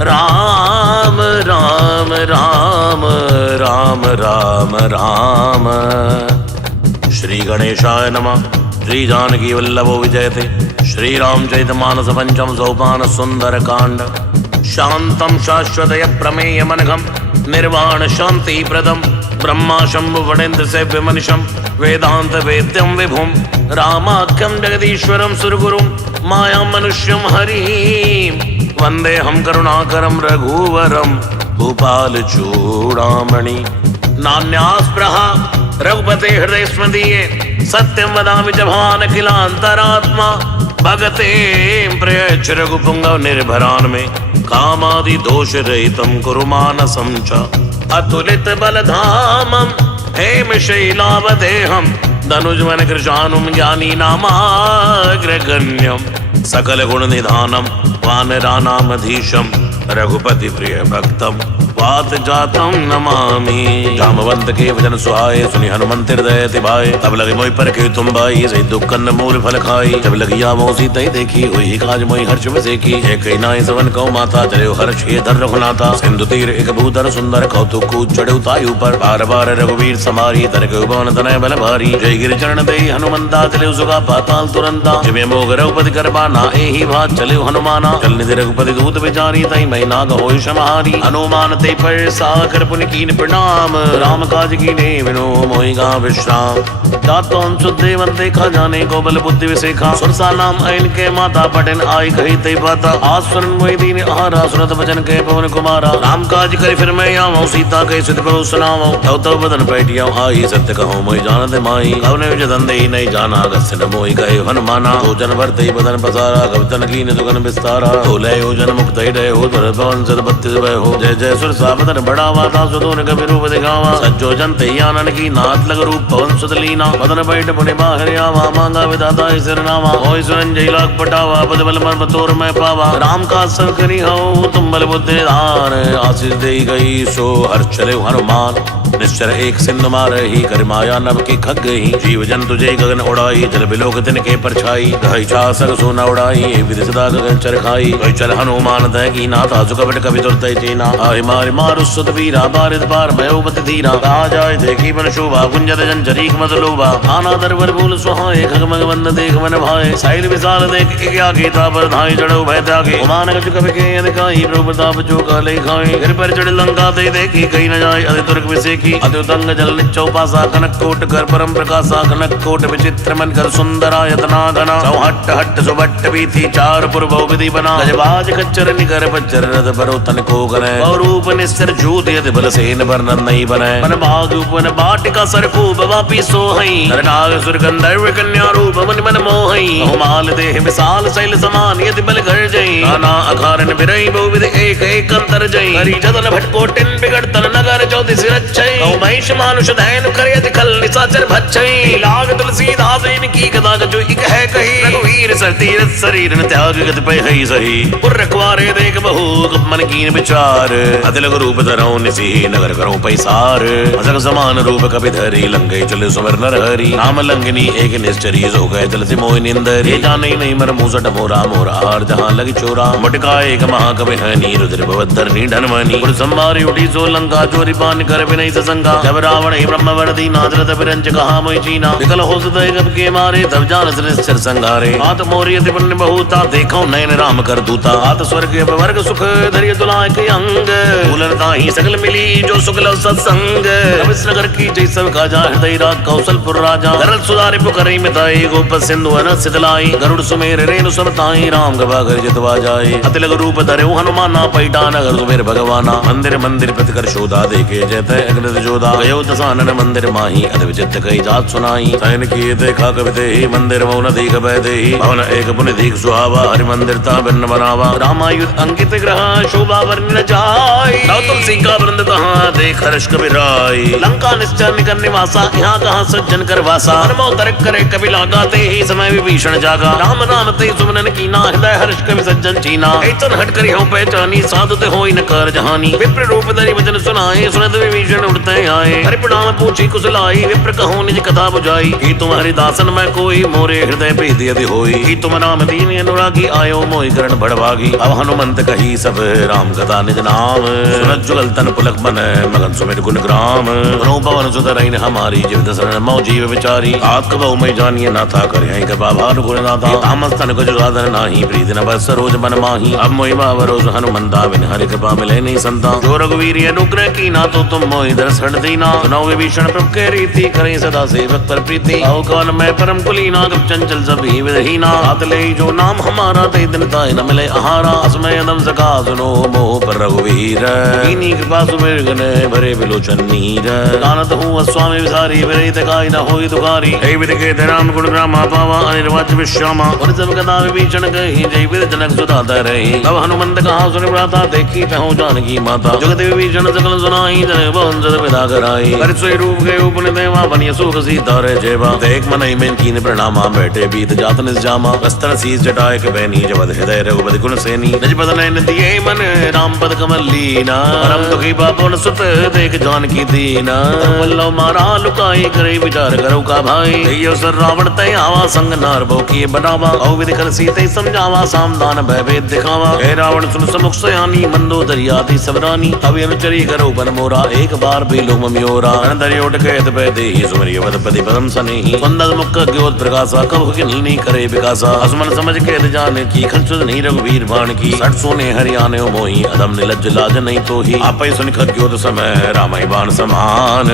राम राम राम राम राम राम। श्री गणेशाय नमः। श्री जानकी वल्लभो विजयते। श्री रामचरित मानस पंचम सोपान सुंदर कांड। शांतं शाश्वतय प्रमेय मनघम निर्वाण शांति प्रदम ब्रह्मा शंभु वडेन्द्र सेव्य मनिषम वेदांत वेद्यम विभुम रामाख्यम जगदीश्वरम सुरगुरुम माया मनुष्यम हरिम वंदे हम करुणाकरम रघुवरम भूपाल चूड़ामणि। नान्यास्पृहा रघुपते हृदय स्मदीये सत्यम वदामि च भवान् अखिलान्तरात्मा भगते प्रयच्छ रघुपुंगव निर्भरान् मे कामादि दोष रहितं कुरु मानसं च अतुलित बलधामं हेम शैलावदेहं धनुजवन कृशानुं ज्ञानी नामाग्रगण्यं सकल गुण निधानं वानरानामधीशं रघुपति प्रिय भक्तम वात जातम नमामि। जामवंत के वचन सुहाए सुनि हनुमंत हृदय तिभाए तब लगे मोहि पर के तुम भाई सही दुख मूल फल खाई जब लगी आवो सीता देखी हुई काज मोहि हर्ष बसे की एक नाई सवन कौ माता चले हर्ष ये धर रघुनाथा सिंधु तीर एक भूधर सुंदर कौतुक कूच चढ़े तायु पर बार बार रघुवीर समारी धर के भवन तनय बल भारी जय गिर चरण दे हनुमंता चले सुगा पाताल तुरंता जिवे मोग रघुपति करबाना एहि भात चले हनुमाना चल निधि रघुपति दूत विचारी तई मई नाग होय समारी हनुमान पर साकर पुन कीन प्रणाम राम काज कीने विनो मोहि गा विश्राम दातो सुदेवन देखा जाने को बल बुद्धि विसेखा सुरसा नाम ऐन के माता पटन आई कही ते बाता आसुरन मोहि दीन आहारा सुनत वचन के पवन कुमारा राम काज करे फिर मैं आवो सीता के सिद्ध प्रभु सुनावो तव तव बदन बैठिया आई सत्य कहो मोहि जानत माई कवने जदन दे नहीं जाना गस्य न मोहि कहे हनुमाना तो जन भरते बदन पसारा गवतन कीन दुगन विस्तारा भोले योजन मुक्त रहे हो धर पवन सद बत्तीस भय हो जय जय सुर सावधन बढ़ावा था सुदून कवि रूप दिखावा सज्जो जनते आनन की नाथ लग रूप पवन सुदलीना बदन बैठ पुनि बाहर आवा मांगा विधाता सिरनावा होय सुरंजय लाख पटावा पद बल मन बतोर मैं पावा राम का सब करी हो तुम बल बुद्धि निधान आशीष दे गई सो हर चले हनुमान निश्चर एक सिंधु मार ही कर माया नभ की खग गई जीव जंतु जय गगन उड़ाई जल बिलोक तिन के परछाई ढाई चासक सोना उड़ाई विधि सदा गगन चर खाई कोई चल हनुमान दय की नाथा सुकपट कवि तुरतय चीना आहि मारि मारु सुत वीरा बारिद पार भयोपति धीरा राजाय देखी मन शोभा कुंजत जन चरीक मत लोभा आना दरबर बोल सुहाए खगमग बंद देख मन भाए साइल विशाल देख के आगे था पर धाई जड़ो भय त्यागे उमान कछु कवि के अधिकाई प्रभु प्रताप जो काले खाए गिर पर चढ़ लंका दे देखी कहीं न जाए अति तुर्क विसेकी अति उतंग जल निचौपासा कनक कोट कर परम प्रकाशा कनक कोट विचित्र मन कर सुंदरायतना घना चौहट्ट हट्ट सुबट्ट बीथी चार पूर्व विधि बना गजबाज खच्चर निकर बच्चर रथ परो तन को गने रूप निस्तर जूत यदि बल सेन वर्णन नहीं बने मन भाग उपवन बाटिका सरकू बवापी सोहई नरनाग सुर गंधर्व कन्या रूप मन मन मोहई बहुमाल देह विशाल शैल समान यदि बल घर जई नाना अखारन बिरई बहुविध एक एक अंतर जई हरि जदन भटकोटिन बिगड़तन नगर चौदिस रच्छई महिष मानुष दैन कर यदि खल निशाचर भच्छई लाग तुलसीदास इनकी कदा जो इक है कही रघुवीर सर तीरथ शरीर न त्याग गत पे हई सही पुर रखवारे देख बहु मन कीन विचार अतिलग रूप धरऊं निसी नगर करूं पैसार अजग समान रूप कपि धरी लंगे चले सुमर नर हरि नाम लंगनी एक निश्चरी हो गए जल से मोहि निंदर ये जाने नहीं मर मुसट मोरा मोरा हार जहां लगी चोरा मटका एक महाकवि हनी रुद्र भवद्धर निधनमणि पुर संभारी उठी सो लंका चोरी पान कर विनय ससंगा जब रावण ही ब्रह्म वर्दी नादरत विरंच कहा मोहि चीना विकल हो सदय कब के मारे तब जान निश्चर संगारे हाथ मोरी अति पुण्य बहुता देखो नयन राम कर दूता हाथ स्वर्ग वर्ग सुख धरिय तुला के अंग फूलरता ही सकल मिली जो सुकल सत्संग नगर की जय सब काजा हृदय राग कौशलपुर राजा गरल सुधारे पुकरई मिताई गोप सिंधु अनस सितलाई गरुड़ सुमेर रेणु समताई राम गवागर जितवा जाए अतिलग रूप धरे हनुमाना पैठा नगर सुमेर भगवाना मंदिर मंदिर प्रतिकर शोधा देखे जयत अग्नि जोधा गयो दसानन मंदिर माही अद विचित्र कई जात सुनाई सैन की देखा कविते ही मंदिर मौन दीख बैदे ही भवन एक पुण्य दीख सुहावा हरि मंदिर ता भिन्न बनावा रामायुध अंकित ग्रह शोभा वर्ण जाय तुलसी का वृंद कहाँ देख हर्ष कवि राय लंका निश्चर निकर निवासा यहाँ कहाँ सज्जन कर वासा हनुमो तर्क करे कवि लगाते ही समय विभीषण जागा राम नाम ते सुमनन कीना हृदय हर्ष कवि सज्जन चीना ऐतन हट करी हो पहचानी साधु ते होई न कर जहानी विप्र रूप धरि वचन सुनाए सुनत विभीषण उड़ते आए, हरि प्रणाम पूछी कुशलाई, विप्र कहो निज कथा बुझाई। कि तुम हरिदासन में कोई, मोरे हृदय प्रीति यदि होई। कि तुम राम दीन अनुरागी, आयो मोहि करण बड़भागी। अब हनुमंत कही सब राम कथा निज नाम, सुनत जुगल तन पुलक मन मगन सुमिर गुण ग्राम। सुनो पवन सुत रैन हमारी, जीवित शरण मौ जीव विचारी। आक बहु मैं जानिए ना था, करे कृपा भानु गुण नाथा। तामस तन कुछ साधन नाही, प्रीति न बस सरोज मन माही। अब मोहि बावरोज हनुमंता, बिन हरि कृपा मिले नहीं संता। जो रघुवीर अनुग्रह की ना, तो तुम मोहि दर्शन दीना। सुनो विभीषण प्रभु के रीति, करें सदा सेवक पर प्रीति। आओ कवन मैं परम कुलीना, कब चंचल सभी विदहीना। हाथ ले जो नाम हमारा, ते दिन ताय न मिले आहारा। असमय दम सका सुनो मोह पर रघुवीर, दीनी कृपा सुमिर गन भरे बिलोचन नीर। जानत हूँ स्वामी विसारी, विरहित काय न होई दुखारी। हे विद के राम गुण ग्रामा, पावा अनिर्वाच्य विश्रामा। और सब कथा विभीषण कही, जय विद जनक सुता रही। तब हनुमंत कहा सुन भ्राता, देखी तहु जानकी माता। जगत विभीषण सकल सुनाई, जन बहु जन विदा कराई। कर सोई रूप के उपन देवा, बनिय सुख सीता रे जेवा। देख मन ही में कीन प्रणामा, बैठे बीत जात निज जामा। वस्त्र शीस जटाए के बैनी, जबद हृदय रघुपति गुण सेनी। निज पद नयन दिए मन, राम पद कमल लीना। परम दुखी बापन सुत, देख जानकी दीना। वल्लभ मारा लुकाई, करे विचार करो का भाई। यो सर रावण तय आवा, संग नार बहु किए बनावा। औ विधि कर सीते समझावा, सामदान भय भेद दिखावा। हे रावण सुन समुख सयानी, मंदोदरी आदि सब रानी। अब अनुचरी करो बन मोरा, एक बार भी लो मम्योरा। अनदरियोट कहत पै देहि, सुमरि पति पदम सनेहि। सुंदर मुख ज्योत प्रकाशा, कब किन्नी करे विकासा। असमन समझ के जान की, खंचुत नहीं रघुवीर बाण की। सठ सोने हरियाने मोही, अदम निलज्ज लाज नहीं तो ही। आपै सुन ज्योत समय, रामई बाण समान।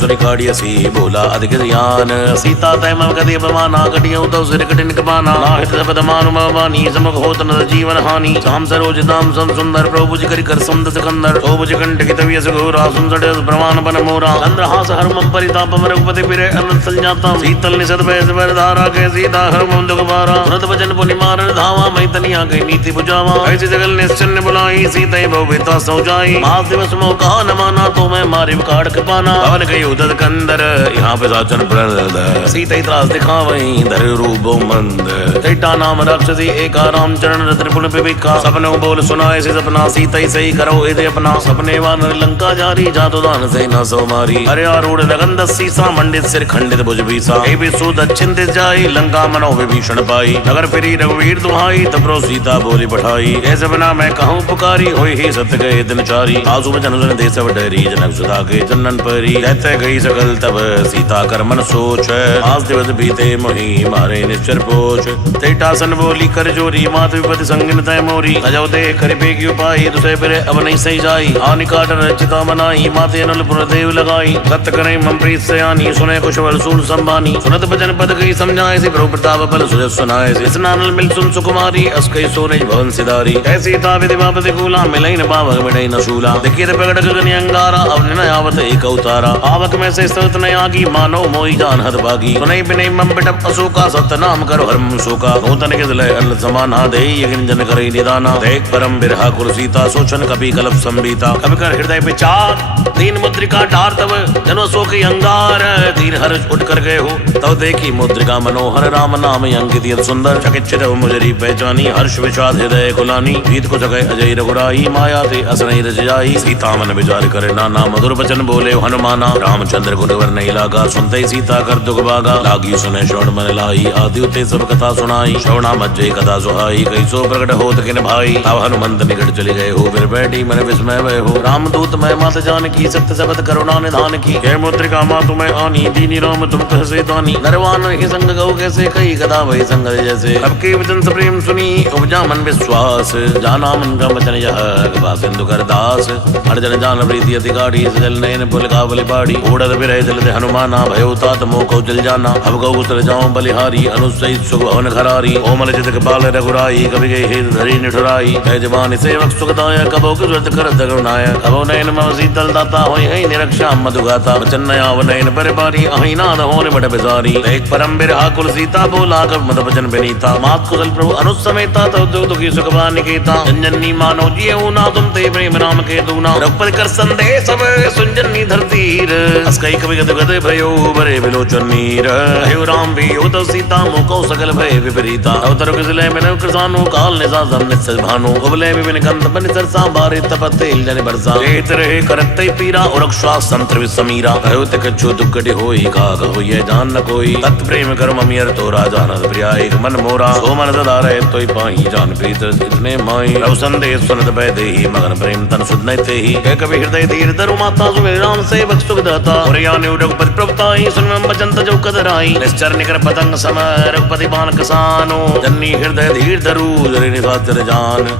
सुनिकाड़ियसी बोला अधिक ज्ञान। सीता तय मम कदि बमाना, कटियौ तौ सिर कठिन कपाना। नाहित शब्द मानु मवानी, समुख होत न जीवन हानि। साम सरोज दाम सम सुंदर, प्रभुज करि कर सम सिकंदर। सोभुज कंठ की तविय सुघोरा, सुंदर प्रमाण बन मोरा। चंद्रहास हरमम परितापम, रघुपति फिरे अनंत संजाता। शीतल निषद भय बर धारा, के सीता हरमम दुख बारा। सुनत वचन पुनि मारन धावा, मैं तनिया गई नीति बुझावा। ऐसे जगल निश्चन बुलाई, सीता बहु बेता सौ जाई। मास दिवस मोह कहा न माना, तो मैं मारिब काढ़ कपाना। पवन कही उदत कंदर, यहाँ पे साचन प्रद। सीता त्रास दिखावई, धर रूप मंद। तेटा नाम राक्षसी एका, राम चरण त्रिपुण विवेका। सपनों बोल सुनाए से सपना, सीता सही करो एदे अपना। सपने वानर लंका जारी, जातो दान से न सो मारी। अरे आरूढ़ लगन दस सीसा, मंडित सिर खंडित भुज भीसा। हे विसु दक्षिण दिस जाई, लंका मनो विभीषण पाई। नगर फिरी रघुवीर दुहाई, तब सीता बोली पठाई। ऐसे बना मैं कहूँ पुकारी, होई ही सत्य गए दिन चारी। आसु जन सुन देश डरी, जनक सुधा के चंदन परी। कहते गई सकल तब सीता कर मन सोच। आज दिवस बीते मोहि, मारे निश्चर पोच। तेटासन बोली कर जोरी, मात विपति संगिन तय मोरी। अजौ दे कर बेगी उपाई, दुसे फिरे अब नहीं सही जाई। आनि काट रचिता मनाई, माते नल पुर देव लगाई। सत्य करे मम प्रीत सयानी, सुने कुशवल सून संबानी। सुनत भजन पद गई समझाए, से प्रभु प्रताप बल सुजस सुनाए। से स्नानल मिल सुन सुकुमारी, अस कई सोने भवन सिधारी। ऐसी ताविधि बापति कूला, मिलई न पावक मिटई न शूला। देखिए प्रगट गगन अंगारा, अब न आवत एक अवतारा। आवक में से स्तुत न आगी, मानो मोहि जान हद भागी। सुनई बिनई मम बिटप अशोका, सत्य नाम करो हरम शोका। नूतन के दिलय अन्न समाना, देहि यज्ञ जन करई निदाना। देख परम बिरहा कुल सीता, सोचन कपि कलप संबीता। कवि कर हृदय विचार, तीन मुद्रिका डार तब, जनो शोक अंगार। तीन हर्ष उठ कर गए हो, तब देखी मुद्रिका मनोहर। राम नाम अंकित यत सुंदर, चकित मुजरी पहचानी। हर्ष विषाद हृदय कुलानी, गीत को जगह अजय रघुराई। माया ते असनई रच जाई, सीता मन विचार करे नाना। मधुर वचन बोले हनुमाना, रामचंद्र को निवर नहीं लागा। सुनते सीता कर दुख भागा, लागी सुने श्रवण मन लाई। आदि उते सब कथा सुनाई, श्रवणा मज्जय कथा सुहाई। कई सो प्रकट होत किन भाई, तब हनुमंत निकट चले गए हो। फिर बैठी मन विस्मय भय हो, रामदूत मैं मात जान की। सत्य शब्द करुणा निधान की, हे मुद्रिका माँ तुम्हें आनी। दीनी राम तुम कहसे दानी, नरवान ही संग गौ कैसे। कई कथा भई संग जैसे, अब के वचन प्रेम सुनी, उपजा मन विश्वास। जाना मन का वचन यह, कृपा सिंधु कर दास। हर जन जान प्रीति अधिकारी, जल नयन पुल का बलि पाड़ी। ओढ़त विरह दिल दे हनुमाना, भयो तात मोह को जल जाना। अब गौ उतर जाऊं बलिहारी, अनुसहित सुख भवन खरारी। ओमल चित बाल रघुराई, कवि गई हेत धरी निठुराई। है जवान सेवक सुखदायक, कबो की सुरत कर दगुनायक। कबो नयन मम शीतल दाता, होई है निरक्षा मधुगाता। वचन नयाव नयन परिपारी, अहि नाद होने बड़ बिसारी। एक परम बिरहा कुल सीता, बोला कब मद वचन विनीता। मात कुशल प्रभु अनुसमेता, तब दुख दुखी सुख निकेता। जननी मानो जियो ना, तुम ते प्रेम नाम के दूना। रघुपति कर संदेश सब, सुनजनी धरतीर। अस कई कवि गद गद भयो, बरे बिलोचन नीर। भयो राम भी हो तो सीता, मुको सकल भय विपरीता। अवतर किसले में कृसानु, काल निसा जम निश्चल भानु। उबले विपिन कंद बन सरसा, बारे तपते जन बरसा। एत रहे करते पीर, रघुवीरा उरक्षास संत्र विसमीरा भयो ते कछु दुगटी होई का कहो ये जान न कोई तत् प्रेम कर्म अमियर तो राजा नद प्रिया एक मन मोरा सो मन सदा रहे तोई पाई जान प्रीत इतने माई रव संदेश सुनत पै देहि मगन प्रेम तन सुध नहीं ते ही कवि हृदय धीर धरु माता सुमेर राम सेवक सुख दाता और यानि रघुपति प्रभुताई सुनम बचंत जो कदराई निश्चर निकर पतंग सम रघुपति बाण कसानो जन्नी हृदय धीर धरु जरे निसाचर जान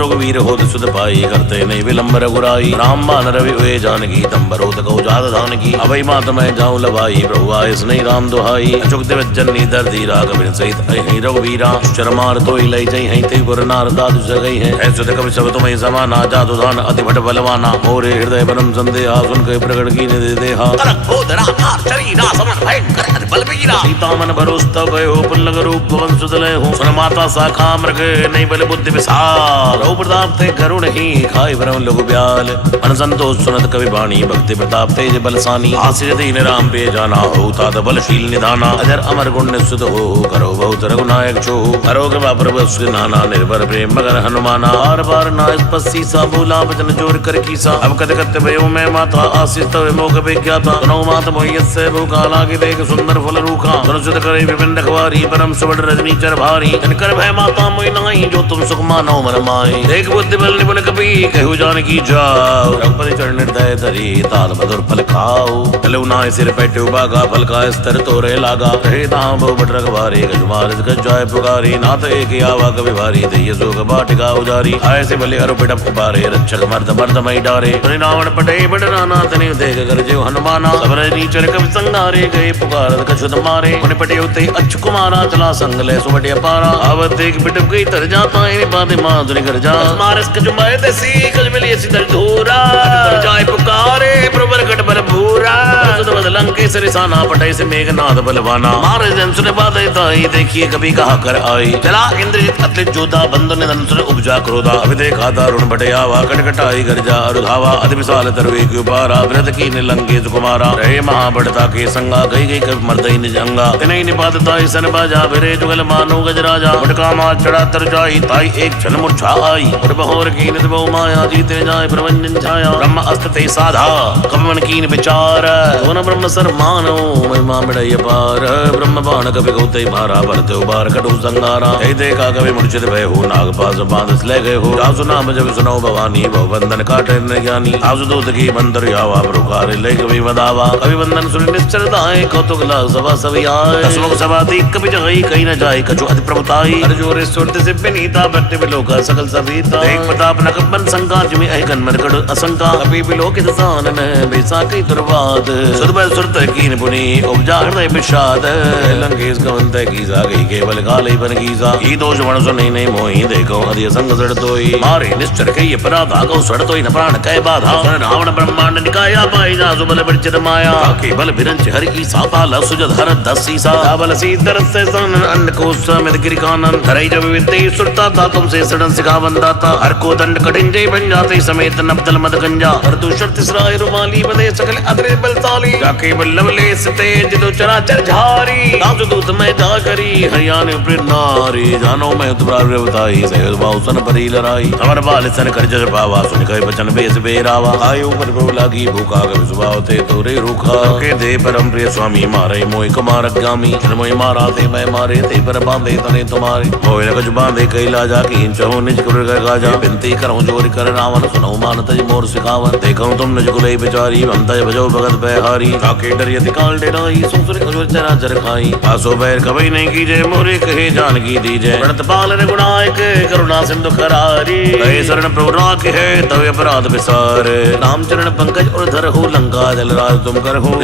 रघुवीर होत सुध पाई करते नहीं विलंब रघुराई राम बाण रवि हुए जानकी तंबरो तको जात धान की अभय मात मैं जाऊं लवाई प्रभु आय नहीं राम दुहाई अचुक दिवस जन्नी दर्दी राघव सहित अहि रघुवीरा चरमार तो लई जई हई ते गुर नार दादु जगई है ऐसो ते कवि सब तुम्हें समाना जादु दान अति भट बलवाना मोरे हृदय परम संदेहा सुन के प्रगट की ने दे देहा करक बोधरा कार शरीरा समन भयंकर अति बल बीरा सीता मन भरोस तब भयो पुल्लग रूप भवन सुदलय हो सुन माता साखा मृग नहीं बल बुद्धि विसार रघु प्रताप ते करुण ही खाई भरम लघु ब्याल मन संतोष सुनत कवि बाणी भक्ति प्रताप तेज बलसानी आश्रित दीन राम पे जाना हो तात बलशील निधाना अजर अमर गुण निश्चित हो करो बहुत रघुनायक छो करो कृपा प्रभु नाना निर्भर प्रेम मगर हनुमाना बार बार ना स्पसी सा बोला वचन जोर कर कीसा अब कद कत भयो मैं माता आशीष तव मोग विज्ञाता सुनो मात मोहियत से भूखा लागे देख सुंदर फल रूखा सुनसुत करे विभिन्न रखवारी परम सुबड़ रजनी चर भारी इनकर भय माता मोहि नाही जो तुम सुख मानो मन माई देख बुद्धि बल निबल कपि कहु जान की जाओ रघुपति चरण निर्दय धरी ताल मधुर फल खाओ कलु नाय सिर पैटे उबागा फल का स्तर तोरे लागा रहे दाम बहु बट रखवारी गजमार गजाय पुकारी नाथ एक आवा कवि भारी दय जोग बाटिका उजारी ऐसे भले अरु पिटप उबारे रक्षक मर्द मर्द मई डारे रावण पटे बड़ नाना तने देख कर जो हनुमाना सब नीचर कवि संगारे गए पुकार कछुत मारे उन पटे उते अच्छ कुमारा चला संग ले सुबटे पारा आवत देख पिटप गई तर जाता है बादे माधुरी कर जा मारस कछु माय देसी कछ मिली ऐसी दर धूरा कर जाय पुकारे प्रवर कट बल भूरा सुध बदलंग के सरिसाना पटे से मेघनाथ बलवाना मारे जन सुने बादे ताई देखिए कभी कहा कर आई चला इंद्रजित अतलित जोधा बंधु ने धन सुने उपजा क्रोधा अभी देखा दारुण बटे आवा कटकटाई गर्जा अरुधावा अति विशाल तरवे की उपारा व्रत की निलंगे सुकुमारा रहे महाबड़ता के संगा गई गई कभी मर्दई निजंगा तिनई निपातता सन बाजा भिरे जुगल मानो गजराजा उठका मार चढ़ा तर जाई ताई एक क्षण मूर्छा आई और बहोर की नित बहु माया जीते जाए प्रवंजन छाया ब्रह्म अस्त ते साधा कमन कीन विचार दोन ब्रह्म सर मानो महिमा मिड़य पार ब्रह्म बाण कवि गौते मारा भरते उबार कटु संगारा हे देखा कवि मूर्छित भय हो नाग पास बांधस ले गए हो रासु नाम जब सुनो भवानी बहु बंधन काटे न ज्ञानी आसु दूत की बंदर यावा प्रकार ले कवि वदावा कवि बंधन सुन निश्चरताए कौतुक ला सभा सभी आए दसमुख सभा दी कवि जगई कहीं न जाए कछु अति प्रभुताई अर्जुन सुरत से विनीता भक्ति विलोका सकल सभीता देख प्रताप नकबन संका जिमि अहिगन मरकड़ असंका कवि विलोकित सानन बेसा की तुरवाद सुरबल सुरत कीन पुनी उपजा हृदय विषाद लंकेश कवंत कीजा गई केवल काले बन कीजा ई दोष वण सुन नहीं मोही देखो अधि संग सड़ तोई मारे निश्चर कई अपराधा को सड़ तोई न प्राण कह बाधा रावण ब्रह्मांड निकाया पाई जा सुबल बिरचित माया के बल बिरंच हरि की सापाल सुजध हर दसी सा बल सीधर से सन अन्न को समित गिरिकानन धरई जब विते सुरता था तुमसे सडन सिखा बंदाता हर को दंड कठिन जय बन जाते समेत नबदल मद गंजा हर तू शर्त इसराय रुमाली बदे सकल अदरे बलशाली जाके बल्लभ ले सते जिदो चराचर झारी दास दूत मैं जा करी हरियाण प्रिय नारी जानो मैं तुम्हारे बताई सहज बाउसन परी लड़ाई अमर बाल सन कर जर बावा सुन कहे बचन बेस बेरावा आयु पर बहु लागी भूखा कवि सुभाव ते तोरे रूखा के दे परम प्रिय स्वामी मारे मोहि कुमार गामी मोहि मारा ते मैं मारे ते पर बांधे तने तुम्हारे मोहि न कछु बांधे कैला जा की चहु निज कुर गाजा बिनती करऊं जोर कर रावण सुनऊ मान तज मोर सिखावन देखऊं तुम निज कुलई बिचारी हम तज भजो भगत बहारी ताके डर यदि काल डेराई सुसुर खजोर चरा चर खाई आसो बैर कभी नहीं कीजे मोरे कहे जान की दीजे प्रणत पाल गुणायक करुणा सिंधु खरारी कहे शरण प्रभु राख है तवे अपराध विसार नाम चरण पंकज और धर हो लंका जल राज तुम कर हो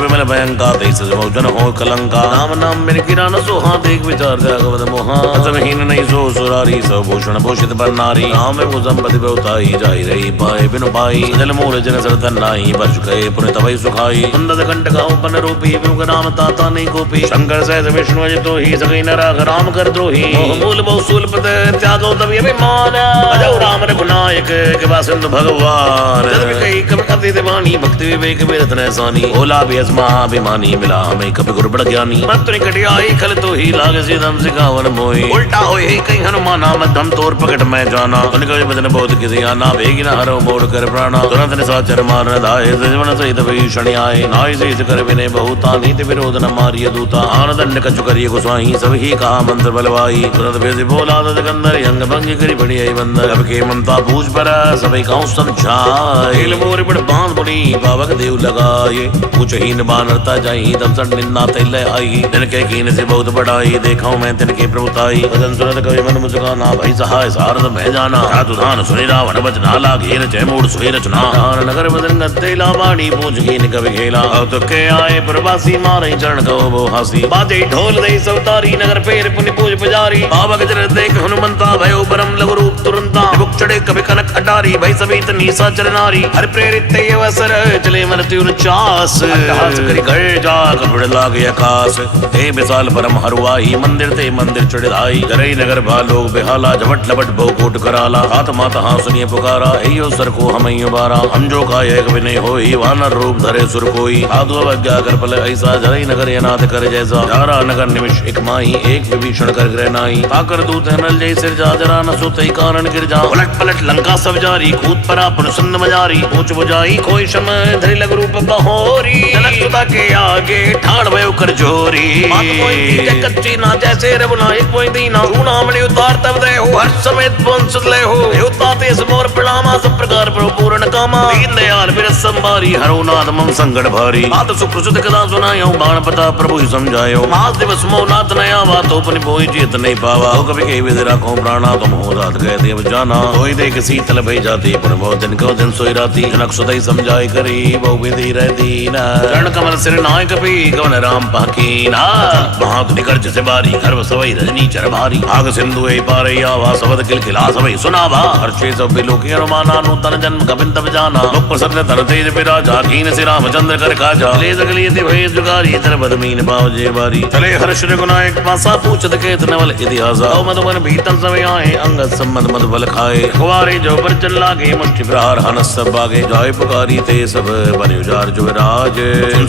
विमल भयंका तेज मौजन हो कलंका नाम नाम मेरे किरान सोहा देख विचार जागवत मोहा असमहीन नहीं सो सुरारी सब भूषण भूषित पर नारी राम में संपत्ति बहुताई जाई रही पाए बिनु पाई जल मूल जन सरतन नाई बच गए पुण्य तवई सुखाई सुंदर कंठ का उपन रूपी विमुख नाम ताता नहीं गोपी शंकर सहज विष्णु अज तो ही सगई नरक राम कर द्रोही मोह मूल बहु सूल पद त्यागो तभी अभिमान अजो राम रघुनायक के सिंधु भगवान कई कभी अति दीवानी भक्ति विवेक में रत्न सानी ओला भी अजमाभिमानी मिला हमें कभी गुरु बड़ ज्ञानी मंत्र कटियाई खल तो ही लागे सीधम सिखावन मोही उल्टा हो कहीं हनुमाना मध्यम तोर पकड़ में जाना उनके बदन बहुत किसी आना बेगी न हरो मोड़ कर प्राणा तुरंत निशाचर मारन धाये जीवन सहित भीषण आए नाई से कर विनय बहुता नीति विरोध न मारिय दूता आन दंड कछु करिय गुसाई सभी कहा मंत्र बलवाई तुरंत भेद बोला दंदर यंग भंगी करी बड़ी आई बंदर अब के ममता पूछ पर सभी गाँव समझाए मोर बड़ बांध बड़ी बाबक देव लगाए कुछ हीन बानरता जाई तब सट निन्ना तेल आई तिनके कीन से बहुत बड़ाई देखा मैं तिनके प्रभुताई भजन सुनत कवि मन मुस्काना भाई सहाय सारद में जाना धातु धान सुनि रावण बचना ला घेर जय मूड सोई रचना नगर बदन गत्तेला बाड़ी पूछ कीन कवि खेला अब तो के आए प्रवासी मारे चरण को वो हासी बाजे ढोल दे सवतारी नगर पेर पुनि पूज पुजारी बाबक जर देख हनुमंता भयो परम लघु रूप तुरंता बुक चढ़े कवि कनक अटारी भई सभी नीसा चरनारी हर प्रेरित अवसर चले मन त्युन चास करी घर जा कपड़ लागे आकाश हे विशाल परम हरुआई मंदिर ते मंदिर चढ़ाई जरई नगर भालोग बेहाला झपट लपट बहुकोट कराला हाथ माता हाँ सुनिए पुकारा एयो सर को हम बारा हम जो का एक विनय होई वानर रूप धरे सुर कोई साधु अवज्ञा कर पल ऐसा जरई नगर अनाथ कर जैसा जारा नगर निमिष एक माही एक विभीषण कर ग्रह नाई ताकर दूत नल जय सिर जा जरा न सुत कारण गिर जा उलट पलट लंका सब जारी कूद परा पुनसुंद मजारी ऊंच बुझाई कोई शम धरि लग रूप बहोरी जनक सुता के आगे ठाड़ भयो कर जोरी बात कोई की कच्ची ना जैसे रबुना एक कोई दीना रूना मणि उतार तब दे हो हर समेत पंच ले हो उताते मोर प्रणामा सब प्रकार प्रभु पूर्ण कामा दीन दयाल बिरस संभारी हरो नाथ मम संकट भारी बात सुप्रसुत कदा सुनायो बाण पता प्रभु ही समझायो मास दिवस मो नाथ नया बात उपनि पोई जीत नहीं पावा हो कभी कही विधि राखो प्राणा तुम हो रात गए देव जाना कोई देख शीतल भई जाती पुन बहुत दिन को दिन सोई राती जनक सुतई समझाई करी बहु विधि रहती न चरण कमल सिर नायक भी कवन राम पाकीना महात निकट से बारी गर्भ सवई रजनी चर भारी आग सिंधु ए पारे आवा सबद किल खिला सवई सुनावा हर्षे सब बिलोकी अनुमाना नूतन जन्म कपिन तब जाना मुख प्रसन्न तर तेज विराजा कीन से रामचंद्र कर काजा ले सकली भय जुगारी तर बदमीन पाव जे बारी चले हर्ष गुनायक पासा पूछत केत नवल इतिहास मधुबन भीतन समय आए अंगद संबंध मधुबल खाए कुवारे जो पर चल लागे मुष्टि प्रहार हनस सब बागे जाय पुकारी ते सब बन उजार जुगराज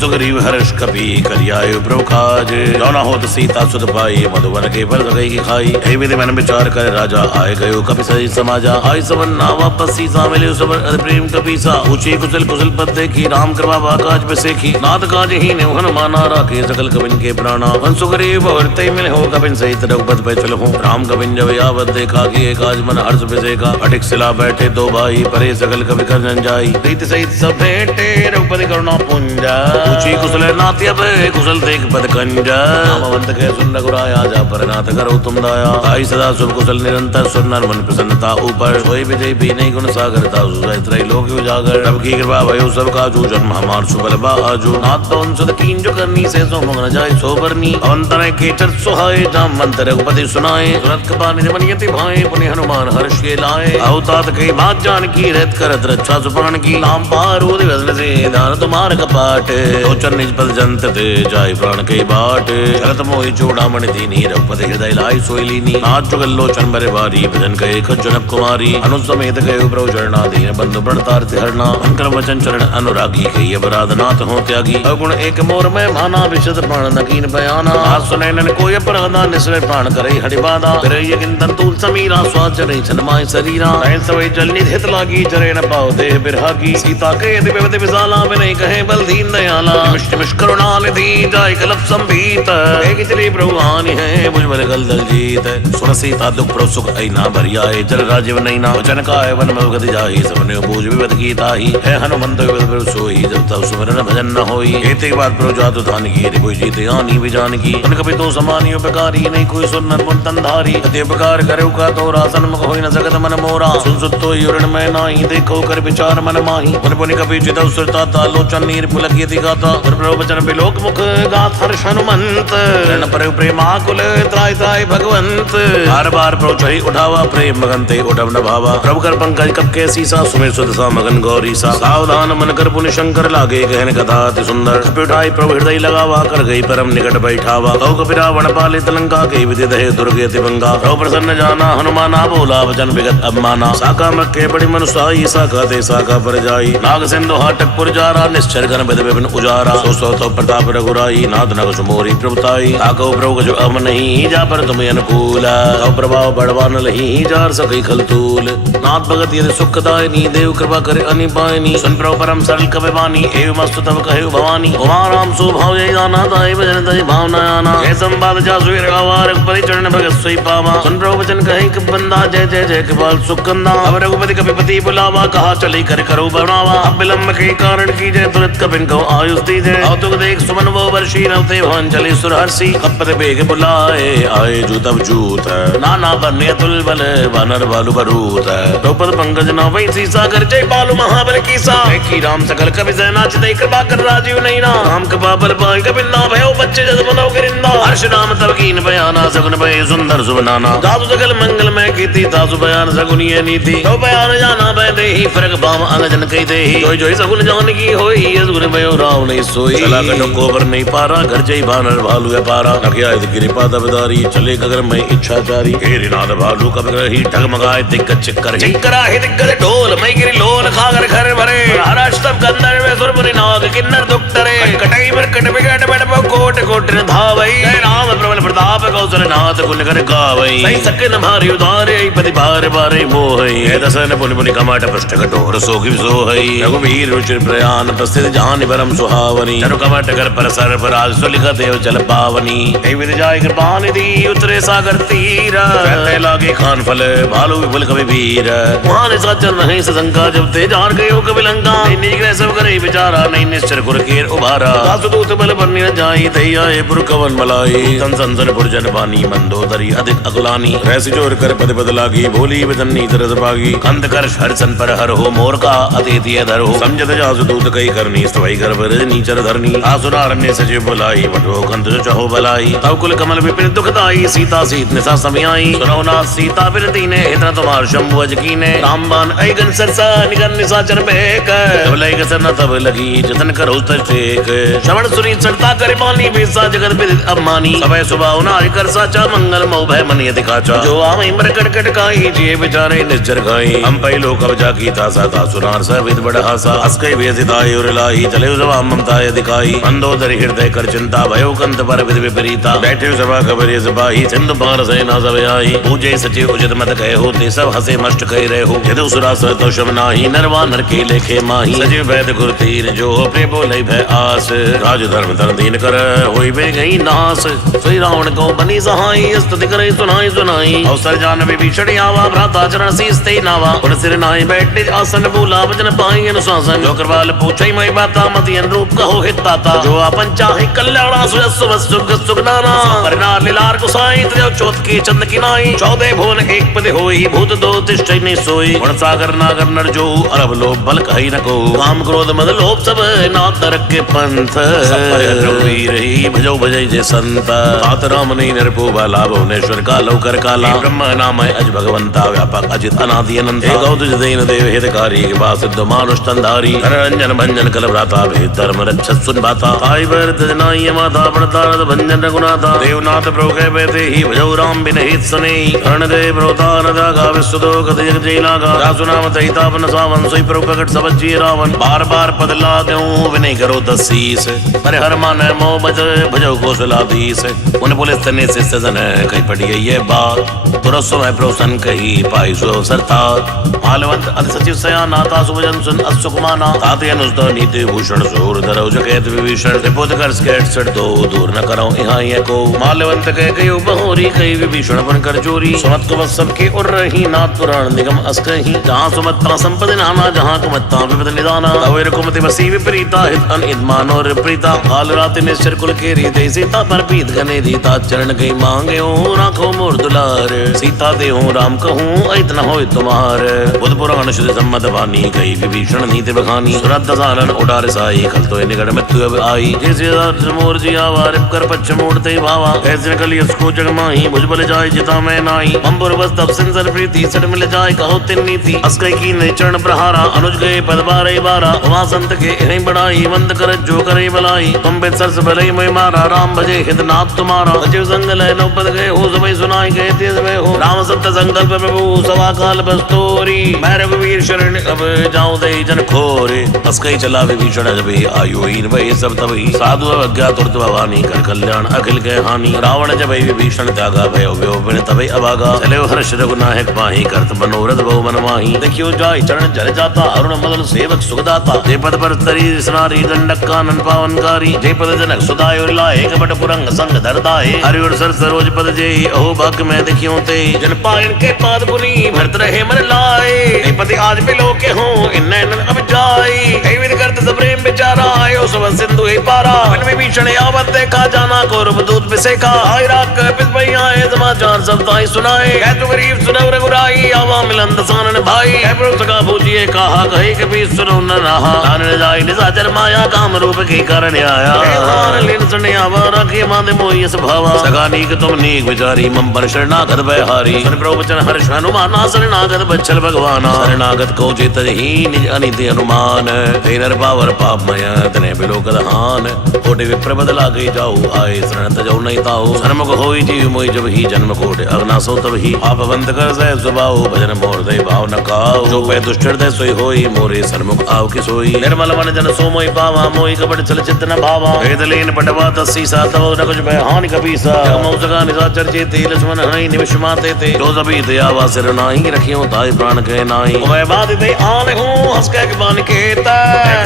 सुग्रीव हर्ष कपि करियाय प्रभुखाज जौना होत सीता सुत पाई मधुबन के पर गई की खाई हे विधि मन विचार कर राजा आए गयो कपि सही समाजा आई सबन ना वापस सीता मिले सब प्रेम कपीसा ऊंची कुशल कुशल पद देखी राम कृपा बाकाज बसेखी नाथ काज ही ने हनुमाना राखे सकल कविन के प्राणा वन सुग्रीव वर्ते मिले हो कपिन सहित रघुपति पे चल हो राम कपिन जब यावत देखा कि काज मन हर्ष बिसेका अटिक सिला बैठे दो भाई परे सकल कवि कर जाई प्रीति सहित सब भेंटे रघुपति करुणा पुंजा ऊंची कुशल नाथ अब कुशल देख पद कंजा नामवंत के सुन रघुराया जा पर नाथ करो तुम दाया आई सदा शुभ कुशल निरंतर सुनर मन प्रसन्नता ऊपर सोई विजय भी नहीं गुण सागरता त्रय लोक उजागर रब की कृपा भयो सब काजू जन्म हमार सुबल बाजू नाथ तो सुध कीन जो करनी से सो मगन जाय सोबरनी अवंतन के चर सुहाए जाम मंत रघुपति सुनाए तुरंत कृपा निधि मनियति भाए पुण्य हनुमान हर्ष के लाए अवतात के बात जान की रत करत रक्षा सुपान की नाम पारो दिवस से दान तुम्हार कपाट लोचन निज पद जंत ते जाय प्राण के बाट चलत मोहि चूड़ामणि दीनी रघुपति हृदय लाई सोई लीनी नाथ जुगल लोचन बरे बारी भजन कहे जनक कुमारी अनुसमेत गए प्रभु चरणा दीन बंधु प्रणतार हरना अंकर वचन चरण अनुरागी कही अपराध नाथ हो त्यागी अगुण एक मोर में माना विशद प्राण नकीन बयाना आज सुने नन कोई अपराधा निश्चय प्राण करे हरिबादा करे यकिन तूल समीरा स्वाद चरे छनमाय शरीरा सवै जल निधित लागी चरे न पाओ देह बिरहागी सीता के दिव्यवति विशाला विनय कहे बल दीन दयाला निमिष करुणा निधि जाय कलप संभीत एक चली प्रभु हानि है मुझ बल गल दल जीत सुन सीता दुख प्रभु सुख ऐना भरियाए चल राजीव नैना वचन काय वन में गति जाहि सबने बूझ विपद गीता ही है हनुमंत विपद प्रभु सोई जब तब सुमरन भजन न होई एक के बाद प्रभु जातु धान की कोई जीते आनी भी जान की उन कभी तो समानी उपकारी नहीं कोई सुनन पुन तंधारी अति उपकार करे का तो रासन मुख होई न सकत मन मोरा सुन सुतो युरण में नाही देखो कर विचार मन माही मन पुनि कभी चित सुरता ता लोचन नीर पुलक यति गाता प्रभु वचन बिलोक मुख गात हर्ष हनुमंत रण पर प्रेमाकुल त्राय त्राय भगवंत बार बार प्रभु चढ़ी उठावा प्रेम मगन ते उठव न भावा प्रभु कर पंकज कब के सीसा सुमेर सुदसा मगन गौरी सा सावधान ध्यान मन कर पुण्य शंकर लागे कहन कथा अति सुंदर। खपी उठाई प्रभु हृदय लगावा कर गई परम निकट बैठावा। कौ कपि रावण पालित लंका के विधि दहे दुर्गे तिभंगा। रहो प्रसन्न जाना हनुमाना बोला वचन विगत अवमाना। साका मक्के बड़ी मनुसाई साका ते साका पर जाई। नाग सिंधु हाटक पुर जारा निश्चर गण बिद विपिन उजारा। सो तो प्रताप रघुराई नाथ नग सुमोरी प्रभुताई। ताको प्रभु जो अम नहीं जा पर तुम अनुकूल। तव प्रभाव बढ़वान लही जार सकी खलतूल। नाथ भगत यदि सुखदायनी देव कृपा करे अनिपायनी। सुन प्रभु परम सरल कवि वाणी एवं मस्तु तब कहे भवानी। उमा राम सो भाव जय जाना ताई भजन तय भावना आना। जय संवाद जासु रघुवर परिचरण भगत सोई पावा। सुन प्रभु वचन कहे कि बंदा जय जय जय कृपाल सुकंदा। अब रघुपति कपिपति बुलावा कहा चली कर करो बनावा। अब विलंब के कारण की जय तुरंत कपिन को आयुष दीजय। अब तुक देख सुमन वो वर्षी नवते भवन चले सुरहर्षि। कपत बेग बुलाए आए जूतब जूत। नाना बन्य तुल बल वानर बालु बरूत। द्रौपद पंकज नवै सीसा कर जय बालु महाबल कीसा। की राम सकल कवि सेना चितई कृपा कर राजीव नहीं ना। राम कृपा बल पाई कपिन्ना भयो बच्चे जस मनौ गिरिंदा। हर्ष नाम तब कीन बयाना सगुन भय सुंदर सुबनाना। दासु सकल मंगल में कीति दासु बयान सगुन ये नीति। तो बयान जाना पै देहि फरक बाम अंगजन कही देहि। जोई जोई सगुन जान की होई यसगुन भयो राव नहीं सोई। चला कटो कोबर नहीं पारा घर जय बानर भालू व्यापारा। नकिया गिरिपा दबदारी चले गगर में इच्छाचारी। घेरि नाद भालू कब रही ठगमगाए दिक्कत चिक्कर। चिक्करा ही दिक्कत ढोल मई गिरी लोल खागर घर भरे। हराष्टम गंधर्व सुर मुनि नाग किन्नर दुख टरे। कटई पर कट बिगट बैठ कोट कोट न धावई। जय राम प्रबल प्रताप कौशल नाथ गुण कर गावई। सही सके न भारी उदारे पति बार बारे मोहई। है दसन पुनि पुनि कमाट पृष्ठ कठोर सोखि सोहई। रघुवीर रुचिर प्रयाण प्रसिद्ध जान परम सुहावनी। चरु कमट कर पर सर पर आज सुलिखत एव जल पावनी। कई विधि जाय कृपा निधि उतरे सागर तीर। कहते लागे खान फल भालू विपुल कवि वीर। वहाँ निशाचर नहीं सशंका जब ते जार गयो कवि लंका। निग्रह सब करे विचारा नहीं निश्चर कुर केर उभारा। दासु दूत बल बन्य जाई दई आए पुर कवन मलाई। तन संसन पुरजन बानी मंदोदरी अधिक अकुलानी। ऐसी जोर कर पद पद लागी भोली वचन नीत रस भागी। कंद कर हर्षन पर हर हो मोर का अतिथि अधर हो। समझत जासु दूत कई करनी सवई कर वर नीचर धरनी। आसुरारण्य सचिव बुलाई बटो कंद जो चहो बलाई। तव कुल कमल विपिन दुखदाई सीता सीत निशा समियाई। सुनो ना सीता बिरती ने इतना तुम्हार शंभु अज कीने। रामबान ऐगन सरसा निगन निशाचर बेक। तब लई गसन तब लगी जतन करो तटेक। श्रवण सुनी चढ़ता करे बानी बेसा जगत विदित अभिमानी। सबय सुभाव नारि कर साचा मंगल मो भय मन यति काचा। जो आवे मर कटकट काई जिये विचारे निश्चर खाई। हम पै लोक अब जाकी तासा ता सुनार सविद बड़ हासा। अस्कै व्यसिताई और लाई चले सभा ममता दिखाई। मंदोदरी हृदय कर चिंता भयो कंत पर विधि विपरीता। बैठे सभा खबर ये सबाही सिंधु पार सेना सब आई। पूजे सचिव उचित मत कहे होते सब हसे मष्ट कह रहे हो। यदु सुरा तो शम नाही नरवा नर के लेखे माही। सचिव वैद गुर तीर जो प्रे बोले भय आस। राज धर्म धर दीन कर होई बे गई नास। सोई रावण को बनी सहाई स्तुति करे सुनाई सुनाई। अवसर जान विभीषण आवा भ्राता चरण सीसते नावा। उन सिर नाई बैठे आसन बोला वचन पाई अनुशासन। जो कृपाल पूछई मई बाता मति अनुरूप कहो हिताता। जो आपन चाहे कल्याणा सुख सुख सुखनाना। परिनार लीलार कुसाई त्रियो चौथ की चंद की नाई। 14 भुवन एक पद होई भूत दो तिष्ठई नहीं सोई। गुण सागर नागर नर जो अरब लोभ बल कही न को। काम क्रोध मद लोभ सब नाथ नरक के पंथ। रघुवीर ही भजो भजय जे संत। तात राम नहीं नरपो बाला भुवनेश्वर का लौकर काला। ब्रह्म नाम अज भगवंता व्यापक अजित अनादि अनंत। गौतज देन देव हितकारी कृपा सिद्ध मानुष तंधारी। रंजन भंजन कल भ्राता भेद धर्म रक्षत सुन बाता। आई वर्त जनाई माता प्रणतारद भंजन रघुनाथा। देवनाथ प्रभु कह बैठे ही भजो राम बिन हित सने। कर्ण देव प्रोतान दागा विश्वदो कथ जग जय लागा। दासु नाम तहितापन सावन सोई प्रभु प्रकट सब जी रावण। बार बार पद लाद्यो विनय करो तसीस। पर हर मान मोह बज भजो कौशलाधीश। उन पुलिस तने से सजन कही पड़ी ये बात। पुरस्व में प्रोसन कही पाई सो सरतार। मालवंत अति सचिव सयाना तासु भजन सुन असुकुमाना। ताते अनुस्त नीति भूषण सूर धरो जगत विभीषण। त्रिपुत कर स्केट सट दो दूर न करो यहाँ ये को। मालवंत कह कयो बहोरी कही विभीषण बन कर चोरी। सुमत को बस सबके उर रही नाथ पुराण निगम अस्कही। जहाँ सुमत्ता संपद नाना जहाँ कुमत्ता विपद निदाना। अवेर कुमति बसी विपरीता हित अन इद मानो विपरीता। काल रात निश्चर कुल के रीते सीता पर पीत घने रीता। चरण वचन कही मांगे हो राखो मोर दुलार सीता दे हो राम कहूँ इतना हो तुम्हार बुध पुराण शुद्ध सम्मत वाणी कही विभीषण नीति बखानी सुरत सालन उडार साई खल तो निकट मृत्यु अब आई जैसे मोर जी आवा रिप कर पश्चिम उड़ते भावा ऐसे कली उसको जग माही भुज बल जाए जिता मैं नाई अंबुर बस तब सिंसर प्रीति सट मिल जाए कहो तिन नीति अस्कई की नहीं चरण प्रहारा अनुज गए पद बारे बारा उमा संत के इन्हीं बढ़ाई वंद कर जो करे भलाई तुम बिन सरस भले मैं मारा राम भजे हित नाथ तुम्हारा सचिव संग लय नो पद गए हो समय सुनाई गए तेज में हो राम सत्य संकल्प प्रभु सवा काल बस्तोरी मैं रघुवीर शरण अब जाऊं दे जन खोरे अस्कई चला विभीषण जब आयु हीन भय सब तभी साधु अवज्ञा तुरत भवानी कर कल्याण अखिल के हानि रावण जब विभीषण त्यागा भय विन तभी अभागा चले हर्ष रघुनायक पाही करत मनोरथ बहु मन माही देखियो जाय चरण जल जाता अरुण मदन सेवक सुखदाता जे पद पर तरी स्नारी दंडक कानन पावनकारी जे पद जनक सुदाय लाए कपट पुरंग संग धरदाए हरि और सर सरोज पद जे अहो भाग्य में देखियो ते जन पायन के पाद पुनी भरत रहे मन लाए हे पति आज मिलो के हो इन अब जाई हे विद करत सब प्रेम बेचारा आयो सब सिंधु हे पारा मन में भीषण आवत देखा जाना कौरव दूत बिसेका आय राख पिस भई आए समाचार सब ताई सुनाए कह तू गरीब सुनव रघुराई आवा मिलन दसानन भाई है प्रभु सका पूजिए कहा कहे कभी सुनो न रहा आनन जाई निसाचर माया काम रूप के कारण आया हार लेन सुने आवा रखे मांदे मोहि स्वभावा सगा नीक तुम नीक विचारी मम पर शरणागत भयहारी सुन प्रभु वचन हर्ष हनुमाना शरणागत बच्छल भगवाना शरणागत को चेत ही निज अनिति अनुमान ते नर पावर पापमय तने बिलोकद हान कोटि विप्र बदला गई जाऊ आए शरण तजौ नहीं ताऊ सन्मुख होई जीव मोहि जब ही जन्म कोटि अग्नासो तब ही आप बंद कर सह सुबाऊ भजन मोर दे भाव न काऊ जो पे दुष्ट हृदय सोई होई मोरे सन्मुख आव की सोई निर्मल मन जन सो मोहि पावा मोहि कपट चल चित्त न भावा वेद लेन पटवा तस्सी सा तव न कुछ भय हानि कपीसा जगमौ जगा निसाचर चेते लक्ष्मण हई निमिष माते ते जो तभी दया वासिर नाही रखियो ताई प्राण के नाई वह बात दे आन हूं हंस के बान केता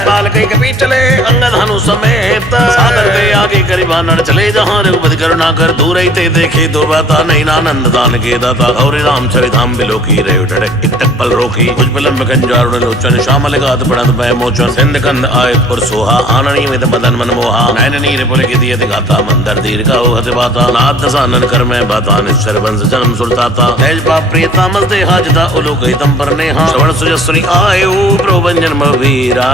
बाल कई कभी चले अंगद हनु समेत सादर दे आगे करीबा नर चले जहां रघुपति करुणा कर दूर ही ते देखे दो बाता नहीं नानंद दान के दाता और राम चरिताम बिलो की रे उठड़े इतक पल रोकी कुछ पलन में कंजारुण लोचन श्यामल गात पड़त भय मोचन सिंध कंद आयत पर सोहा आननी में मदन मन मोहा नैन नीर पुल की दिए दिखाता मंदर दीर्घा हो हत बाता नाथ दसानन कर में बाता निश्चर वंश जन्म सुरताता तेज पाप प्रियता मस्ते हाजता उलोक हितम पर नेहा श्रवण सुजस्वनी आयु प्रोभंजन वीरा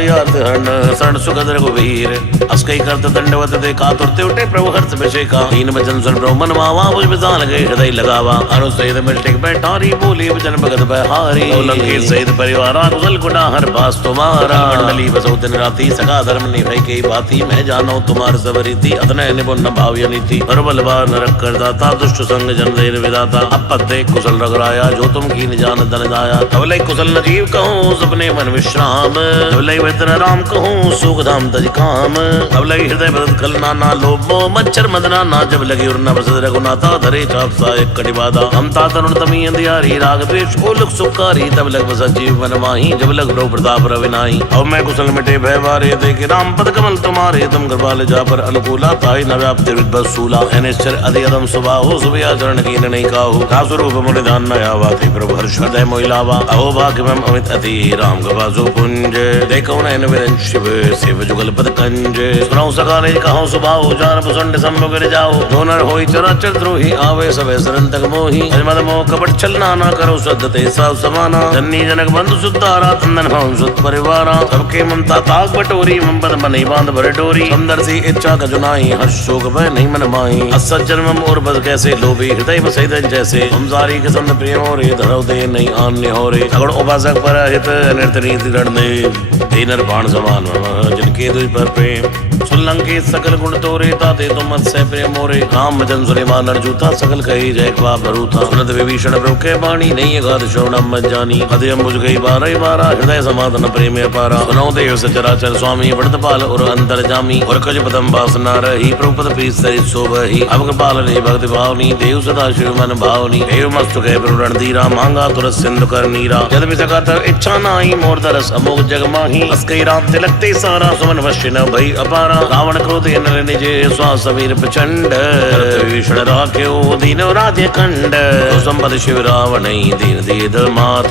यात हरण शरण सुखद रघुवीर अस्कई करत दंडवत दे कातुरते उठे प्रभु हर्ष विषेका तीन वचन सुन प्रभु मन मावा मुझ बिसान गए हृदय लगावा अनु सहित मिल टिक बैठारी बोली वचन भगत बहारी लंकेश सहित परिवारा कुशल गुना हर पास तुम्हारा मंडली बसो दिन राती सका धर्म निभय के बाती मैं जानो तुम्हार सबरीति अतनय निपुण भाव नीति हर बलवान नरक कर दाता दुष्ट संग जन देर विदाता अब दे कुशल रघुराया जो तुम की निजान दन जाया तब लय कुशल न जीव कहूँ सपने मन विश्राम तब लय वेतन राम कहूँ सुख धाम तज काम तब लगी हृदय बदत कल नाना लोभो मच्छर मदना ना जब लगी उड़ना बसद रघुनाथा धरे चाप सायक कटिबादा हम तरुण तमी अंधियारी राग द्वेष ओलुक सुखारी तब लग बसा जीव मन माही जब लग प्रभु प्रताप रविनाई अब मैं कुशल मिटे भय बारे देखे राम पद कमल तुम्हारे तुम कृपाल जा पर अनुकूला ताई न व्याप्ति विद्वत सूला अनिश्चर अधियतम सुबाहु सुबिया चरण की नहीं काहू कासुरूप मुनि ध्यान न आवा थे प्रभु हर्ष हृदय मोहिलावा अहो भाग्य मम अमित अति राम गवासु पुंज देखो नयन विरन शिव शिव जुगल पद कंज सुनाऊ सकाले कहो सुबाहु जान पुसंड सम्मुख जाओ जो नर होई चराचर द्रोही आवे सबे शरण तक मोही मद मोह कपट छलना ना करो सद्दते सब समाना जन्नी जनक बंधु सुधारा तंदन भाव सुत परिवारा सबके ममता ताक बटोरी मम पद बने बांध भर डोरी सुंदर सी इच्छा का जुनाई हर्ष शोक भय नहीं मन माही असत जन्म और बस कैसे लोभी हृदय बसै जैसे हम सारी के संग प्रेम और धरव दे नहीं आन्य हो रे अगड़ उपासक पर हित नृत नीति रणदे नर बाण समान जिनके तुझ पर प्रेम सुलंके सकल गुण तोरे ताते तुम मत से प्रेम मोरे राम जन सुलेमान नरजूता सकल कही जय क्वा भरूथा सुनत विभीषण प्रभु के बाणी नहीं अगाध श्रवणम मत जानी हृदय बुझ गई बारह बारा हृदय समाधन प्रेम अपारा सुनो देव सचराचर स्वामी व्रतपाल और अंतर जामी और कज पदम वासना रही प्रभु पद प्रीत सरित शोभहि अब कृपाल ने भक्ति भावनी देव सदा शिव मन भावनी देव मस्तु के प्रवरण धीरा मांगा तुरस सिंधु कर नीरा जद भी सकत इच्छा नाई मोर दरस अमोघ जग माही बस कई राम तिलकते सारा सुमन वश्य न भई अपारा रावण क्रोध नर निजे श्वास वीर प्रचंड विभीषण राख्यो दीन राध्य खंड संपद शिव रावण दीन दीद माथ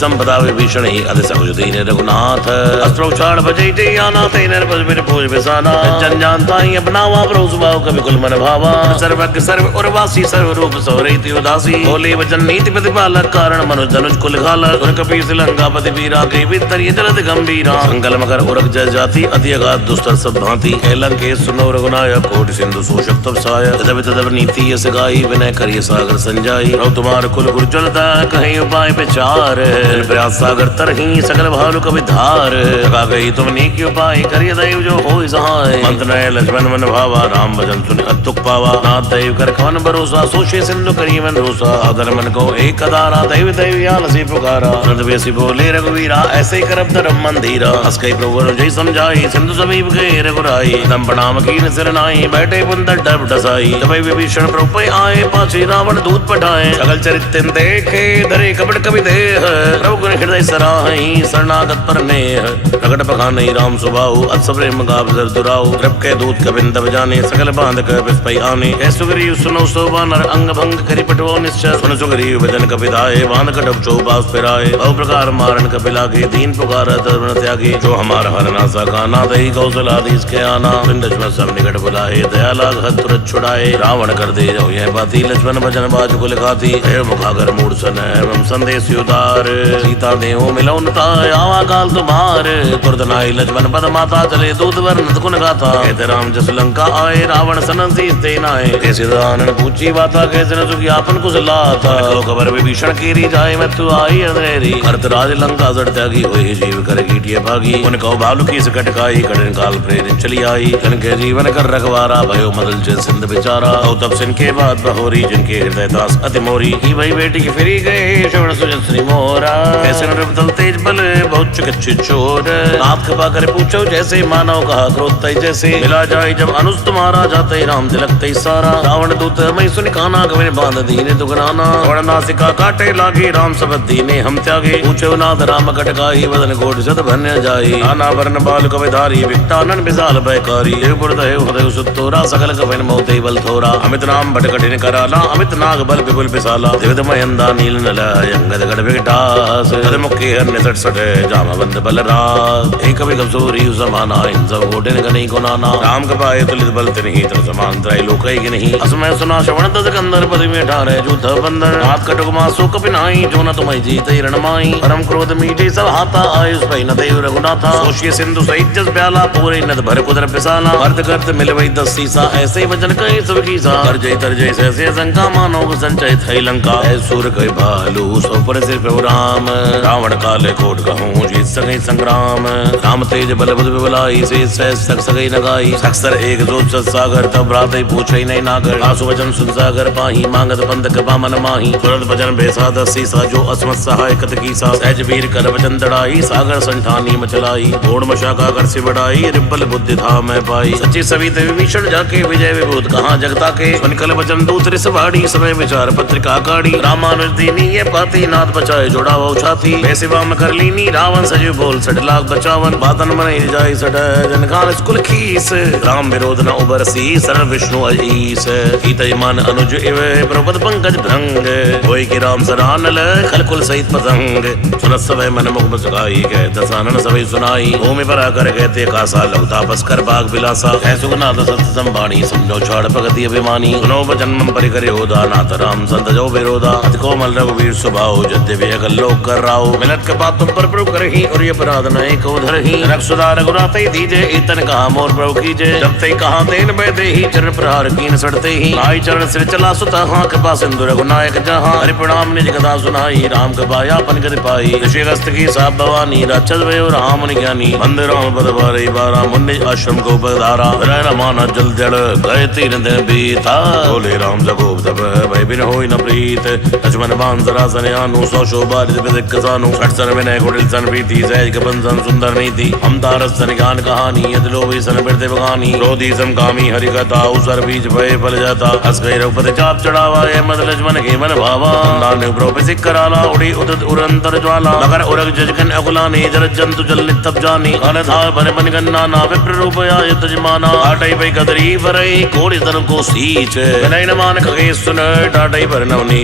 संपदा विभीषण अति सकुज दीन रघुनाथ अस्त्रोक्षाण बजै जयाना ते नरपति बिन पूज बिसाना जन जानता ही अपनावा प्रभु स्वभाव कवि कुल मन भावा सर्वज्ञ सर्व उर्वासी सर्व रूप सौरेति उदासी बोले वचन नीति प्रतिपालक कारण मनुज धनुष कुल घालक उन कपीस लंकापति वीरा के वितर ये जलद गंभीरा संकल मकर उरग जय जाति अति अगाध दुस्तर सब भांति लंके सुनो रघुनायक कोटि सिंधु शोषक तब साय तदप तदप नीति यस गाई विनय करिय सागर संजाई रव तुम्हार कुल गुरु जलता कहीं उपाय विचार प्रयास सागर तरही सकल भालु कवि धार लगा गई तुमने की उपाय करिय दैव जो हो सहाय मंत्र नय लक्ष्मण मन भावा राम भजन सुन अतुक पावा नाथ दैव कर कवन भरोसा सोचे सिंधु करी मन रोसा आदर मन को एक अदारा दैव दैव याल से पुकारा बेसी बोले रघुवीरा ऐसे करब धर्म मंदिरा हस कई प्रभु जय समझाई सिंधु समीप गए रघुराई दम प्रणाम कीन सिर नाई बैठे पुंदर डब डसाई तब विभीषण प्रभु आए पाछे रावण दूत पठाए सकल चरित्र देखे धरे कपट कवि देह प्रभु गुण हृदय सराहि शरणागत पर नेह प्रकट पखाने राम सुभाऊ अस प्रेम गाव जर दुराऊ कृप के दूत कबिन तब जाने सकल बांध कर विस्पय आने ऐ सुग्रीव सुनो शोभा नर अंग भंग करि पटवो निश्चय सुन सुग्रीव भजन कपिदाए बांध कटक चौबास फिराए बहु प्रकार मारन कपिलागे दीन पुकार धर्म त्यागे जो हमारा हर नासा खाना दही कौशलाधीश के आना लक्ष्मण सब निकट बुलाए दया लाग हत तुरंत छुड़ाए रावण कर दे जो यह बाती लक्ष्मण भजन बाज कुल खाती है मुखागर मूड सन एवं संदेश उदार सीता देहो मिलौनता आवा काल तुम्हार तुरत नाई लक्ष्मण पद माता चले दूत वर्णत गुण गाथा कहते राम जस लंका आए रावण सन सीस ते नाए कैसे दानन पूछी बाता कैसे न सुखी आपन कुशलाता खबर विभीषण कीरी जाए मैं तू आई अंधेरी अर्थ राज लंका जड़ त्यागी हुई जीव कर कीटिय भागी उन कहो भालू की सकटकाई कठिन काल प्रेरित चली आई जिनके जीवन कर रखवारा भयो मदल जल सिंध बेचारा तब सिंह के बाद बहोरी जिनके हृदय दास अति मोरी ही भाई बेटी की फिरी गए श्रवण सुजन श्री मोरा ऐसे नृपतल तेज बल बहुत चिकित्सित चोर नाथ कृपा कर पूछो जैसे मानव कहा क्रोध तय जैसे मिला जाए जब अनुज तुम्हारा जाते राम तिलकते सारा रावण दूत मैं सुन काना कविन बांध दीने दुगनाना वर्ण नासिका काटे लागे राम सब दीने हम त्यागे पूछो नाथ राम कटकाई वदन कोट सत भन्य जाई नाना वर्ण बाल कविधारी विकटानन विशाल भयकारी बुर्दय हृदय सुतोरा सकल कविन मोते बल थोरा अमित नाम बट कठिन कराला अमित नाग बल विपुल विशाला दिविद मयंदा नील नल यंगद गढ़ विकटास गद मुक्के हन्य सट सट जामवंत बल राज एक कवि कसूरी समाना इन सब कोटिन गनी को नाना राम कपाए तुलित बल तिन्हि तर समान त्रय लोकै की नहीं असमय सुना श्रवण तद कंदर पद में ठारे युद्ध बंदर हाथ कटुक मासु कपिनाई जो न तुम्हें जीते रणमाई परम क्रोध मीठे सब हाथा आयुष भई न देव रघुनाथा सोशिय सिंधु सहित जस प्याला पूरे नद भर कुदर पिसाला अर्थ करत मिल वही 10 सीसा ऐसे वचन कहे सब कीसा कर जय सहसे शंका मानो संचय थई लंका ऐ सूर कई भालू सो पर सिर प्रभु राम रावण काले कोट कहूँ जीत सके संग्राम राम तेज बल बुध बिबलाई से सक सके नगाई अक्सर एक जोत सागर तब रात पूछे नहीं नागर आसु वचन सुन सागर पाही मांगत बंद कृपा मन माही तुरंत भजन बेसा 10 सीसा जो असमत सहाय कत कीसा सहज वीर कर वचन दड़ाई सागर संठानी मचलाई घोड़ मशाका कर से बढ़ाई रिपल बुद्धि था मैं पाई सच्ची सवित विभीषण जाके विजय विभूत कहाँ जगता के सुनकल वचन दूत रिसवाड़ी समय विचार पत्रिका काढ़ी रामानुज दीनी ये पाती नाथ बचाए जोड़ा वो छाती वैसे वाम कर लीनी रावण सजीव बोल 60 लाख बचावन बातन मन जाय सट जनखान स्कुल खीस राम विरोध न उबरसी सरल विष्णु अजीस गीत मान अनुज इव प्रपद पंकज भ्रंग होय की राम सरानल खल कुल सहित पतंग सुनत समय मन मुख बसगाई गए दसानन सभी सुनाई भूमि पर आकर कहते कासा लौता बस कर बाग बिलासा है सुगनाथ सत संबाणी समझो छाड़ भगति अभिमानी सुनो जन्म परिकर होदा नाथ राम संत जो विरोधा अति कोमल रघुवीर स्वभाव जद्य व्यगल लोक कर राव मिलत कपा तुम पर प्रभु करही और ये अपराध नए को धरही रख सुधा रघुनाथ दीजे इतन कहा मोर प्रभु कीजे जब ते कहा तेन बैदे ही चरण प्रहार कीन सड़ते ही आई चरण सिर चला सुता हाँ कृपा सिंधु रघुनायक जहाँ हरि प्रणाम निज कथा सुनाई राम कृपाया अपन गति पाई ऋषि गस्त की साप भवानी राक्षस भयो राम ज्ञानी मंदिर पद बारे बारा मुनि आश्रम को पधारा माना जल जड़ गए 3 दिन बीता बोले राम जगोब तब भय बिन होई न प्रीत लक्ष्मण बाण सरासन यानु सौ शोभा विदिक कसानु छठ सर विनय कुटिल सन प्रीति सहज कपन सन सुंदर नीति हम दारस सन ज्ञान कहानी यद लोभी सन बिरते बगानी क्रोधी समकामी हरि कथा उसर बीज भय फल जाता हस गए रघुपति चाप चढ़ावा ये मद लक्ष्मण के मन भावा नान्य प्रभु सिख कराला उड़ी उदत उरंतर ज्वाला मारा मगर उरग जजकन अकुलानी जल जंतु जल नितप जानी अनधार भर बन गन्ना ना विप्र रूप आय तजमाना आटई पे कदरी भरई कोड़ि तन को सीच विनय न मान खगे सुन डाटई भर नवनी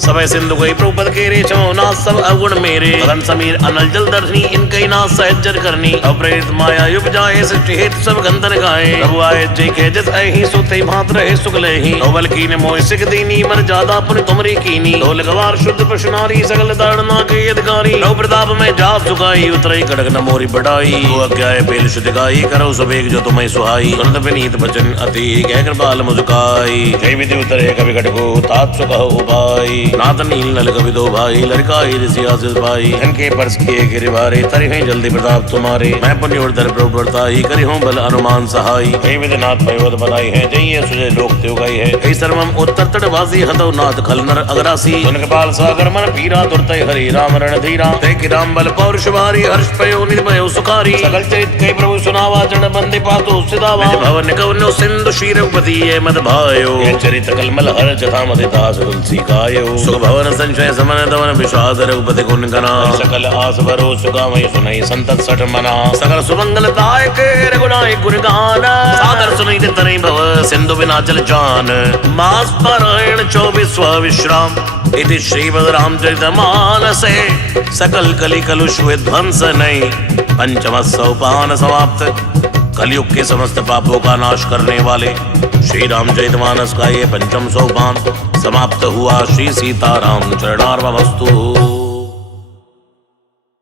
समय सिंधु कोई प्रभुपद के रे ना सब अवगुण मेरे गगन समीर अनल जल दर्शनी इनकई ना सहजर करनी अप्रेरित माया युग जाए सृष्टि हेतु सब गंधन गाए प्रभु आए जय के जस ही सोते भात रहे सुगले ही नोबल की ने मोह सिख दीनी मर ज्यादा पुनि तुमरी कीनी ढोल गवार शुद्ध पशुनारी सकल दारणा के अधिकारी नौ प्रताप में जाप सुखाई उतरई कड़क न मोरी बढ़ाई वो अज्ञाय पेल शुद्ध गाई करो सुबेग जो तुम्हें सुहाई सुनत विनीत बचन अति कह कृपाल मुझकाई जय विधि उतरे कवि कटको तात सुख उपाई नाथ नील नल कवि दो भाई लड़काई ऋषि आशीष भाई इनके पर्स किए गिरिवारे तरी हैं जल्दी प्रताप तुम्हारे मैं पुण्य उड़तर प्रभु बढ़ताई करी हूँ बल अनुमान सहाई जय विधिनाथ भयवत बनाई है जय सुजय लोक त्यो गई है कई सर्वम उत्तर तटवासी हतो नाथ खलनर अगरासी उनके पाल सागर मन पीरा दुर्तय हरि राम रण धीरा ते कि राम बल पौरुष भारी हर्ष पयो निधि भयो सुखारी सकल चरित कई प्रभु सुनावा जन बंदे पातो सिदावा भवन कवनो सिंधु शीरपति ये मद भायो चरित कलमल हर जथा मद दास तुलसी गायो सुख भवन संचय समन दवन विषाद रघुपति गुण गना सकल आस भरो सुगामय सुनई संतत सठ मना सकल सुमंगलताय के रघुनाय गुण गाना सादर सुनई तरई भव सिंधु बिना जल जान मास पारायण 24 विश्राम इति श्रीमद् रामचरित मानसे सकल कलि कलुष विध्वंस नहीं पंचम सोपान समाप्त कलयुग के समस्त पापों का नाश करने वाले श्री रामचरितमानस का ये पंचम सोपान समाप्त हुआ। श्री सीताराम चरणार्पणमस्तु।